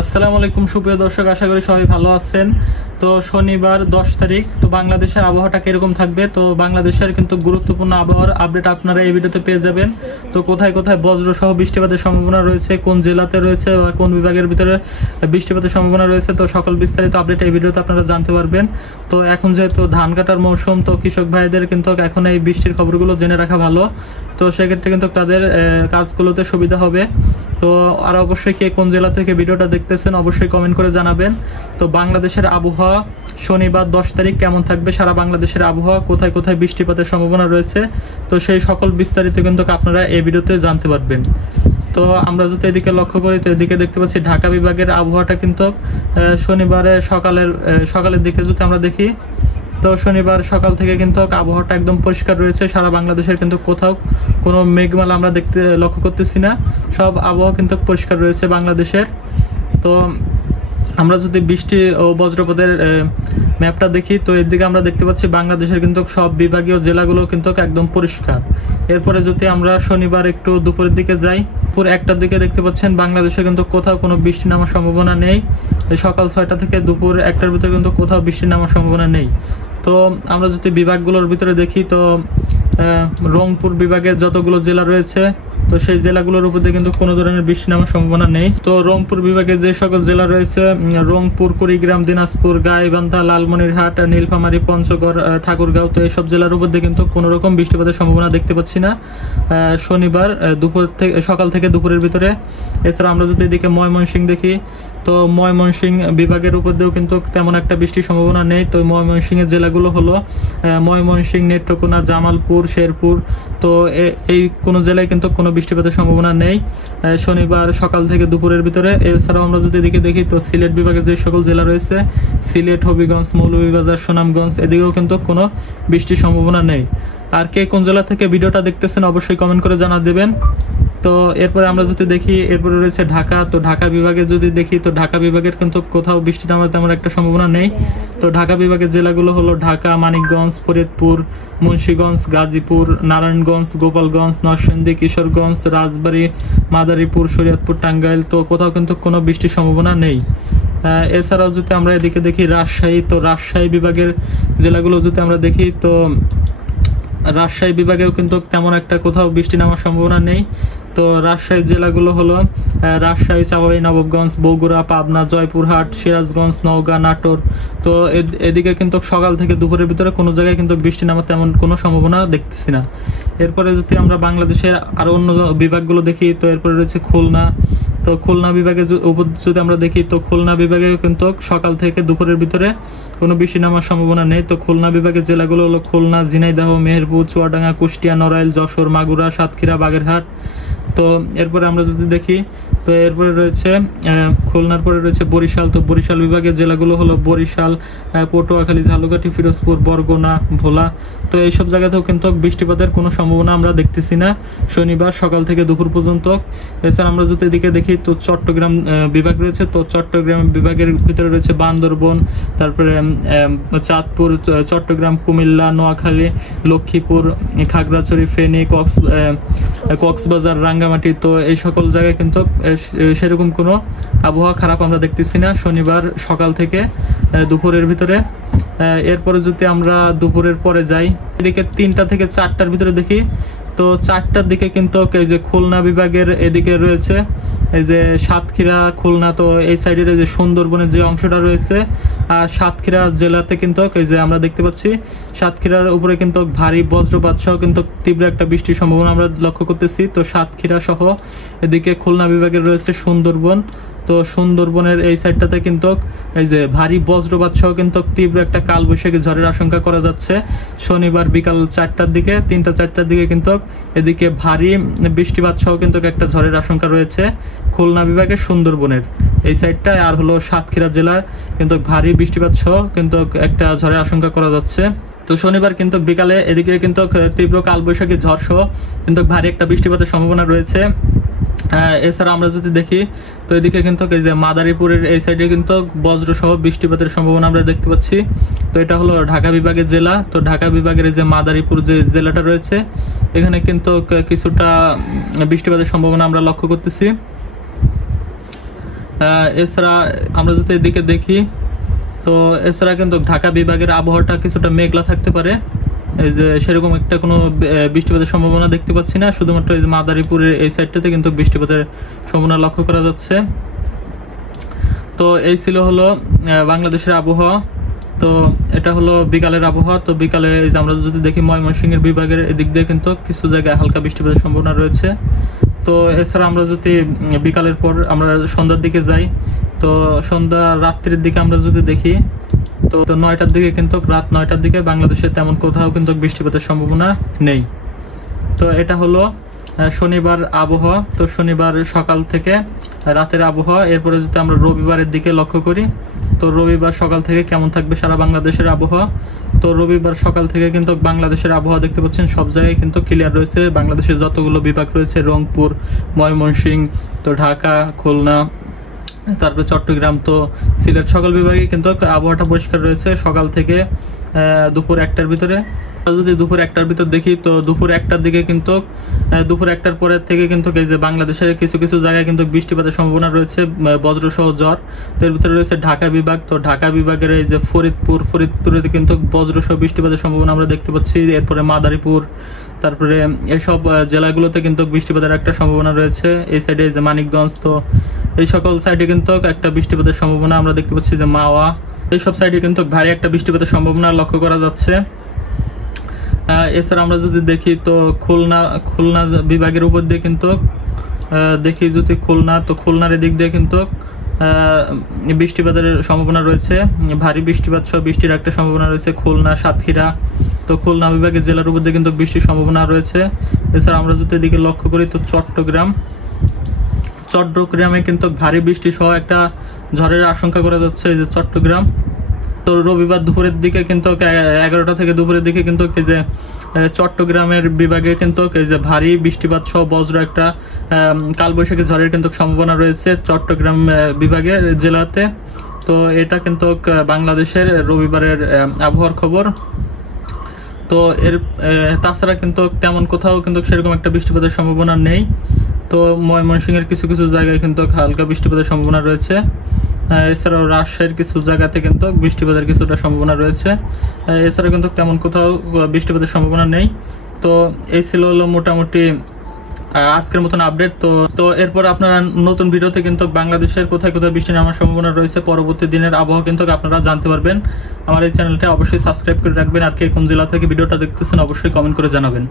আসসালামু আলাইকুম সুপ্রিয় দর্শক, আশা করি সবাই ভালো আছেন। তো শনিবার 10 তারিখ, তো বাংলাদেশের আবহাওয়াটা কিরকম থাকবে, তো বাংলাদেশের কিন্তু গুরুত্বপূর্ণ আবহাওয়ার আপডেট আপনারা এই ভিডিওতে পেয়ে যাবেন। তো কোথায় কোথায় বজ্র সহ বৃষ্টিপাতের সম্ভাবনা রয়েছে, কোন জেলাতে রয়েছে বা কোন বিভাগের ভিতরে বৃষ্টিপাতের সম্ভাবনা রয়েছে, তো সকল বিস্তারিত আপডেট এই ভিডিওতে আপনারা জানতে পারবেন। তো এখন যেহেতু ধান কাটার মৌসুম, তো কৃষক ভাইদের কিন্তু এখন এই বৃষ্টির খবরগুলো জেনে রাখা ভালো। তো সেক্ষেত্রে কিন্তু তাদের কাজগুলোতে সুবিধা হবে। তো আর অবশ্যই কে কোন জেলা থেকে ভিডিওটা দেখতেছেন অবশ্যই কমেন্ট করে জানাবেন। তো বাংলাদেশের আবহাওয়া শনিবার 10 তারিখ কেমন থাকবে, সারা বাংলাদেশের আবহাওয়া, কোথায় কোথায় বৃষ্টিপাতের সম্ভাবনা রয়েছে, তো সেই সকল বিস্তারিত কিন্তু আপনারা এই ভিডিওতে জানতে পারবেন। তো আমরা যদি এদিকে লক্ষ্য করি, তো এদিকে দেখতে পাচ্ছি ঢাকা বিভাগের আবহাওয়াটা কিন্তু শনিবারে সকালের দিকে যদি আমরা দেখি, তো শনিবার সকাল থেকে কিন্তু আবহাওয়াটা একদম পরিষ্কার রয়েছে। সারা বাংলাদেশের কিন্তু কোথাও কোনো মেঘমালা আমরা লক্ষ্য করতেছি না, সব আবহাওয়া কিন্তু পরিষ্কার রয়েছে বাংলাদেশের। তো আমরা যদি বৃষ্টি ও বজ্রপাতের ম্যাপটা দেখি, তো এর দিকে আমরা দেখতে পাচ্ছি বাংলাদেশের কিন্তু সব বিভাগীয় জেলাগুলো কিন্তু একদম পরিষ্কার। এরপরে যদি আমরা শনিবার একটু দুপুরের দিকে যাই, দুপুর 1টার দিকে দেখতে পাচ্ছেন বাংলাদেশে কিন্তু কোথাও কোনো বৃষ্টি নামার সম্ভাবনা নেই। সকাল 6টা থেকে দুপুর 1টার ভিতরে কিন্তু কোথাও বৃষ্টি নামার সম্ভাবনা নেই। তো আমরা যদি বিভাগগুলোর ভিতরে দেখি, তো রংপুর বিভাগের যতগুলো জেলা রয়েছে, তো সেই জেলাগুলোর উপর দিয়ে কিন্তু কোনো ধরনের বৃষ্টি নামার সম্ভাবনা নেই। তো রংপুর বিভাগের যে সকল জেলা রয়েছে, রংপুর, কুড়িগ্রাম, দিনাজপুর, গাইবান্ধা, লালমনিরহাট, নীলফামারী, পঞ্চগড়, ঠাকুরগাঁও, তো এইসব জেলার উপর দিয়ে কিন্তু কোনো রকম বৃষ্টিপাতের সম্ভাবনা দেখতে পাচ্ছি না শনিবার সকাল থেকে দুপুরের ভিতরে। এছাড়া আমরা যদি এদিকে ময়মনসিংহ দেখি, তো ময়মনসিংহ বিভাগের উপর দিয়েও কিন্তু তেমন একটা বৃষ্টির সম্ভাবনা নেই। তো ময়মনসিংহের জেলাগুলো হলো ময়মনসিংহ, নেত্রকোনা, জামালপুর, শেরপুর, তো এই কোনো জেলায় কিন্তু কোনো বৃষ্টিপাতের সম্ভাবনা নেই শনিবার সকাল থেকে দুপুরের ভিতরে। এছাড়াও আমরা যদি এদিকে দেখি, তো সিলেট বিভাগের যে সকল জেলা রয়েছে, সিলেট, হবিগঞ্জ, মৌলভীবাজার, সুনামগঞ্জ, এদিকেও কিন্তু কোনো বৃষ্টির সম্ভাবনা নেই। আর কে কোন জেলা থেকে ভিডিওটা দেখতেছেন অবশ্যই কমেন্ট করে জানা দেবেন। তো এরপরে আমরা যদি দেখি, এরপরে রয়েছে ঢাকা। তো ঢাকা বিভাগে যদি দেখি, তো ঢাকা বিভাগের কিন্তু কোথাও বৃষ্টি নামার তেমন একটা সম্ভাবনা নেই। তো ঢাকা বিভাগের জেলাগুলো হলো ঢাকা, মানিকগঞ্জ, ফরিদপুর, মুন্সিগঞ্জ, গাজীপুর, নারায়ণগঞ্জ, গোপালগঞ্জ, নরসিংদী, কিশোরগঞ্জ, রাজবাড়ী, মাদারীপুর, শরীয়তপুর, টাঙ্গাইল, তো কোথাও কিন্তু কোনো বৃষ্টির সম্ভাবনা নেই। এছাড়াও যদি আমরা এদিকে দেখি রাজশাহী, তো রাজশাহী বিভাগের জেলাগুলো যদি আমরা দেখি, তো রাজশাহী বিভাগেও কিন্তু তেমন একটা কোথাও বৃষ্টি নামার সম্ভাবনা নেই। তো রাজশাহী জেলাগুলো হলো রাজশাহী, চাঁপাইনবাবগঞ্জ, বগুড়া, পাবনা, জয়পুরহাট, সিরাজগঞ্জ, নওগাঁ, নাটোর, তো এদিকে কিন্তু সকাল থেকে দুপুরের ভিতরে কোনো জায়গায় কিন্তু বৃষ্টি নামার তেমন কোনো সম্ভাবনা দেখতেছি না। এরপরে যদি আমরা বাংলাদেশের আরো অন্য বিভাগগুলো দেখি, তো এরপরে রয়েছে খুলনা। তো খুলনা বিভাগে যদি আমরা দেখি, তো খুলনা বিভাগে কিন্তু সকাল থেকে দুপুরের ভিতরে কোনো বৃষ্টি নামার সম্ভাবনা নেই। তো খুলনা বিভাগের জেলাগুলো হলো খুলনা, ঝিনাইদহ, মেহেরপুর, চুয়াডাঙ্গা, কুষ্টিয়া, নড়াইল, যশোর, মাগুরা, সাতক্ষীরা, বাগেরহাট। তো এরপরে আমরা যদি দেখি, তো এরপরে রয়েছে খুলনার পরে রয়েছে বরিশাল। তো বরিশাল বিভাগের জেলাগুলো হলো বরিশাল, পটুয়াখালী, ঝালকাঠি, ফিরোজপুর, বরগুনা, ভোলা। তো এইসব জায়গাতেও কিন্তু বৃষ্টিপাতের কোনো সম্ভাবনা আমরা দেখতেছি না শনিবার সকাল থেকে দুপুর পর্যন্ত। এছাড়া আমরা যদি এদিকে দেখি, তো চট্টগ্রাম বিভাগ রয়েছে। তো চট্টগ্রাম বিভাগের ভিতরে রয়েছে বান্দরবন, তারপরে চাঁদপুর, চট্টগ্রাম, কুমিল্লা, নোয়াখালী, লক্ষ্মীপুর, খাগড়াছড়ি, ফেনী, কক্সবাজার, রাঙ্গামাটি। তো এই সকল জায়গায় কিন্তু সেরকম কোনো আবহাওয়া খারাপ আমরা দেখতেছি না শনিবার সকাল থেকে দুপুরের ভিতরে। এরপরে যদি আমরা দুপুরের পরে যাই, এদিকে 3টা থেকে 4টার ভিতরে দেখি, তো 4টার দিকে কিন্তু এই যে খুলনা বিভাগের এদিকে রয়েছে এই যে সাতক্ষীরা, খুলনা, তো এই সাইডের যে সুন্দরবনের যে অংশটা রয়েছে, আর সাতক্ষীরা জেলাতে কিন্তু এই যে আমরা দেখতে পাচ্ছি সাতক্ষীরার উপরে কিন্তু ভারী বজ্রপাত সহ কিন্তু তীব্র একটা বৃষ্টির সম্ভাবনা আমরা লক্ষ্য করতেছি। তো সাতক্ষীরা সহ এদিকে খুলনা বিভাগের রয়েছে সুন্দরবন। তো সুন্দরবনের এই সাইডটাতে কিন্তু এই যে ভারী বজ্রপাত সহ কিন্তু তীব্র একটা কালবৈশাখী ঝড়ের আশঙ্কা করা যাচ্ছে শনিবার বিকাল 4টার দিকে, 3টা-4টার দিকে কিন্তু এদিকে ভারী বৃষ্টিপাত সহ কিন্তু একটা ঝড়ের আশঙ্কা রয়েছে খুলনা বিভাগের সুন্দরবনের এই সাইডটায়। আর হলো সাতক্ষীরা জেলায় কিন্তু ভারী বৃষ্টিপাত সহ কিন্তু একটা ঝড়ের আশঙ্কা করা যাচ্ছে। তো শনিবার কিন্তু বিকালে এদিকে কিন্তু তীব্র কালবৈশাখী ঝড় সহ কিন্তু ভারী একটা বৃষ্টিপাতের সম্ভাবনা রয়েছে। এছাড়া আমরা যদি দেখি, তো এদিকে কিন্তু এই যে মাদারীপুরের এই সাইডে কিন্তু বজ্র সহ বৃষ্টিপাতের সম্ভাবনা আমরা দেখতে পাচ্ছি। তো এটা হলো ঢাকা বিভাগের জেলা। তো ঢাকা বিভাগের যে মাদারীপুর যে জেলাটা রয়েছে, এখানে কিন্তু কিছুটা বৃষ্টিপাতের সম্ভাবনা আমরা লক্ষ্য করতেছি। এছাড়া আমরা যদি এদিকে দেখি, তো এছাড়া কিন্তু ঢাকা বিভাগের আবহাওয়াটা কিছুটা মেঘলা থাকতে পারে। এই যে সেরকম একটা কোনো বৃষ্টিপাতের সম্ভাবনা দেখতে পাচ্ছি না, শুধুমাত্র এই যে মাদারীপুরের এই সাইডটাতে কিন্তু বৃষ্টিপাতের সম্ভাবনা লক্ষ্য করা যাচ্ছে। তো এই ছিল হলো বাংলাদেশের আবহাওয়া। তো এটা হলো বিকালের আবহাওয়া। তো বিকালে এই যে আমরা যদি দেখি ময়মনসিংহের বিভাগের এদিক দিয়ে কিন্তু কিছু জায়গায় হালকা বৃষ্টিপাতের সম্ভাবনা রয়েছে। তো এছাড়া আমরা যদি বিকালের পর আমরা সন্ধ্যার দিকে যাই, তো সন্ধ্যা রাত্রির দিকে আমরা যদি দেখি, তো 9টার দিকে কিন্তু রাত 9টার দিকে বাংলাদেশে তেমন কোথাও কিন্তু বৃষ্টিপাতের সম্ভাবনা নেই। তো এটা হলো শনিবার আবহাওয়া। তো শনিবার সকাল থেকে রাতের আবহাওয়া। এরপরে যদি আমরা রবিবারের দিকে লক্ষ্য করি, তো রবিবার সকাল থেকে কেমন থাকবে সারা বাংলাদেশের আবহাওয়া। তো রবিবার সকাল থেকে কিন্তু বাংলাদেশের আবহাওয়া দেখতে পাচ্ছেন সব জায়গায় কিন্তু ক্লিয়ার রয়েছে। বাংলাদেশের যতগুলো বিভাগ রয়েছে, রংপুর, ময়মনসিংহ, তো ঢাকা, খুলনা, তারপরে চট্টগ্রাম, তো সিলেট, সকল বিভাগে কিন্তু আবহাওয়াটা পরিষ্কার রয়েছে সকাল থেকে দুপুর 1টার ভিতরে। যদি দুপুর 1টার ভিতর দেখি, তো দুপুর 1টার দিকে কিন্তু দুপুর 1টার পরের থেকে কিন্তু এই যে বাংলাদেশের কিছু কিছু জায়গায় কিন্তু বৃষ্টিপাতের সম্ভাবনা রয়েছে, বজ্রসহ ঝড়। তো এর ভিতরে রয়েছে ঢাকা বিভাগ। তো ঢাকা বিভাগের এই যে ফরিদপুরে কিন্তু বজ্রসহ বৃষ্টিপাতের সম্ভাবনা আমরা দেখতে পাচ্ছি। এরপরে মাদারীপুর, তারপরে এইসব জেলাগুলোতে কিন্তু বৃষ্টিপাতের একটা সম্ভাবনা রয়েছে। এই সাইডে যে মানিকগঞ্জ, তো এই সকল সাইডে কিন্তু একটা বৃষ্টিপাতের সম্ভাবনা আমরা দেখতে পাচ্ছি। যে মাওয়া, এইসব সাইডে কিন্তু ভারী একটা বৃষ্টিপাতের সম্ভাবনা লক্ষ্য করা যাচ্ছে। এছাড়া আমরা যদি দেখি, তো খুলনা বিভাগের উপর দিয়ে কিন্তু দেখি যদি খুলনা, তো খুলনার এদিক দিয়ে কিন্তু বৃষ্টিপাতের সম্ভাবনা রয়েছে, ভারী বৃষ্টিপাত সহ বৃষ্টির একটা সম্ভাবনা রয়েছে খুলনা, সাতক্ষীরা। তো খুলনা বিভাগের জেলার উপর দিয়ে কিন্তু বৃষ্টির সম্ভাবনা রয়েছে। এছাড়া আমরা যদি এদিকে লক্ষ্য করি, তো চট্টগ্রামে কিন্তু ভারী বৃষ্টি সহ একটা ঝড়ের আশঙ্কা করা যাচ্ছে। এই যে চট্টগ্রাম, তো রবিবার দুপুরের দিকে কিন্তু 11টা থেকে দুপুরের দিকে কিন্তু এই যে চট্টগ্রামের বিভাগে কিন্তু এই যে ভারী বৃষ্টিপাত সহ বজ্র একটা কালবৈশাখী ঝড়ের কিন্তু সম্ভাবনা রয়েছে চট্টগ্রাম বিভাগের জেলাতে। তো এটা কিন্তু বাংলাদেশের রবিবারের আবহাওয়ার খবর। তো এর তাছাড়া কিন্তু তেমন কোথাও কিন্তু সেরকম একটা বৃষ্টিপাতের সম্ভাবনা নেই। তো ময়মনসিংহের কিছু কিছু জায়গায় কিন্তু হালকা বৃষ্টিপাতের সম্ভাবনা রয়েছে। এছাড়াও রাজশাহীর কিছু জায়গাতে কিন্তু বৃষ্টিপাতের কিছুটা সম্ভাবনা রয়েছে। এছাড়া কিন্তু তেমন কোথাও বৃষ্টিপাতের সম্ভাবনা নেই। তো এই ছিল হলো মোটামুটি আজকের মতন আপডেট। তো এরপর আপনারা নতুন ভিডিওতে কিন্তু বাংলাদেশের কোথায় কোথায় বৃষ্টি নামার সম্ভাবনা রয়েছে, পরবর্তী দিনের আবহাওয়া কিন্তু আপনারা জানতে পারবেন। আমার এই চ্যানেলটা অবশ্যই সাবস্ক্রাইব করে রাখবেন। আর কে কোন জেলা থেকে ভিডিওটা দেখতেছেন অবশ্যই কমেন্ট করে জানাবেন।